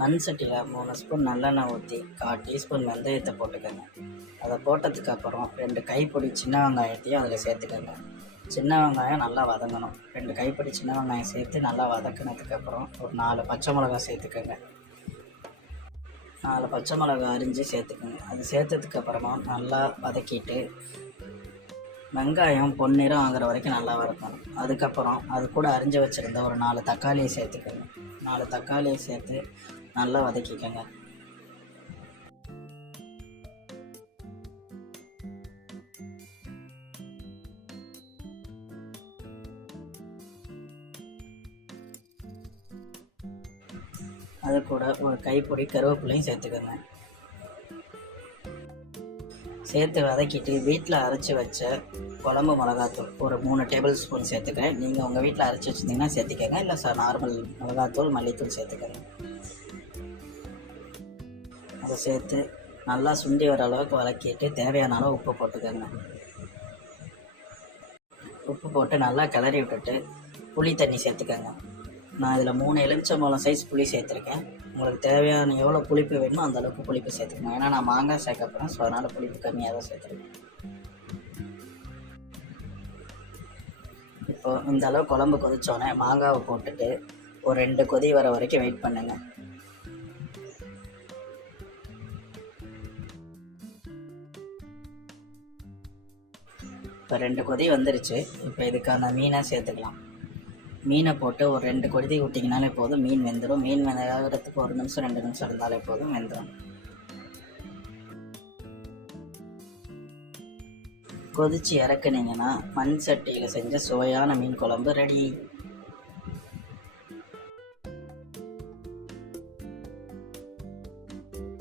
மண் சட்டியில் 3 ஸ்பூன் நல்லெண்ணெய் ஊற்றி 1/4 டீஸ்பூன் வெந்தயத்தை போட்டுக்கோங்க. அதை போட்டதுக்கப்புறம் 2 கைப்பிடி சின்ன வெங்காயத்தையும் அதில் சேர்த்துக்கோங்க. சின்ன வெங்காயம் நல்லா வதங்கணும். 2 கைப்பிடி சின்ன வெங்காயம் சேர்த்து நல்லா வதக்கினதுக்கப்புறம் ஒரு 4 பச்சை மிளகாய் சேர்த்துக்கோங்க. 4 பச்சை மிளகாய் அரிஞ்சு சேர்த்துக்கோங்க. அது சேர்த்ததுக்கப்புறமா நல்லா வதக்கிட்டு வெங்காயம் பொன்னிறம் ஆகிற வரைக்கும் நல்லா வதக்கணும். அதுக்கப்புறம் அது கூட அரிஞ்சு வச்சுருந்த ஒரு 4 தக்காளியை சேர்த்துக்கோங்க. 4 தக்காளியை சேர்த்து நல்லா வதக்கிக்கோங்க. அது கூட ஒரு கைப்பிடி கருவேப்பிலையும் சேர்த்துக்கோங்க. சேர்த்து வதக்கிட்டு வீட்டில் அரைச்சி வச்ச குழம்பு மிளகாத்தூள் ஒரு 3 டேபிள் ஸ்பூன் சேர்த்துக்கிறேன். நீங்கள் உங்கள் வீட்டில் அரைச்சி வச்சுருந்தீங்கன்னா சேர்த்துக்கோங்க, இல்லை நார்மல் மிளகாத்தூள் மல்லித்தூள் சேர்த்துக்கோங்க. அதை சேர்த்து நல்லா சுண்டி வர அளவுக்கு வதக்கிட்டு தேவையான அளவு உப்பு போட்டுக்கோங்க. உப்பு போட்டு நல்லா கிளறி விட்டுட்டு புளி தண்ணி சேர்த்துக்கோங்க. நான் இதில் 3 எலுமிச்சம்பழம் சைஸ் புளி சேர்த்துருக்கேன். உங்களுக்கு தேவையான எவ்வளோ புளிப்பு வேணுமோ அந்த அளவுக்கு புளிப்பு சேர்த்துக்கணும். ஏன்னா நான் மாங்காய் சேர்க்க போகிறேன், ஸோ அதனால் புளிப்பு கம்மியாக தான் சேர்த்துருக்கேன். இப்போது இந்த அளவு குழம்பு கொதிச்சோடனே மாங்காவை போட்டுட்டு ஒரு 2 கொதி வர வரைக்கும் வெயிட் பண்ணுங்க. இப்போ 2 கொதி வந்துருச்சு. இப்போ இதுக்கான மீனை சேர்த்துக்கலாம். மீனை போட்டு ஒரு 2 கொதி விட்டிங்கனாலே போதும், மீன் வெந்துடும். மீன் வேகிறதுக்கு 1 நிமிஷம் 2 நிமிஷம் இருந்தாலே போதும், வெந்துடும். கொதித்து இறக்குனீங்கன்னா மண் சட்டியில் செஞ்ச சுவையான மீன் குழம்பு ரெடி.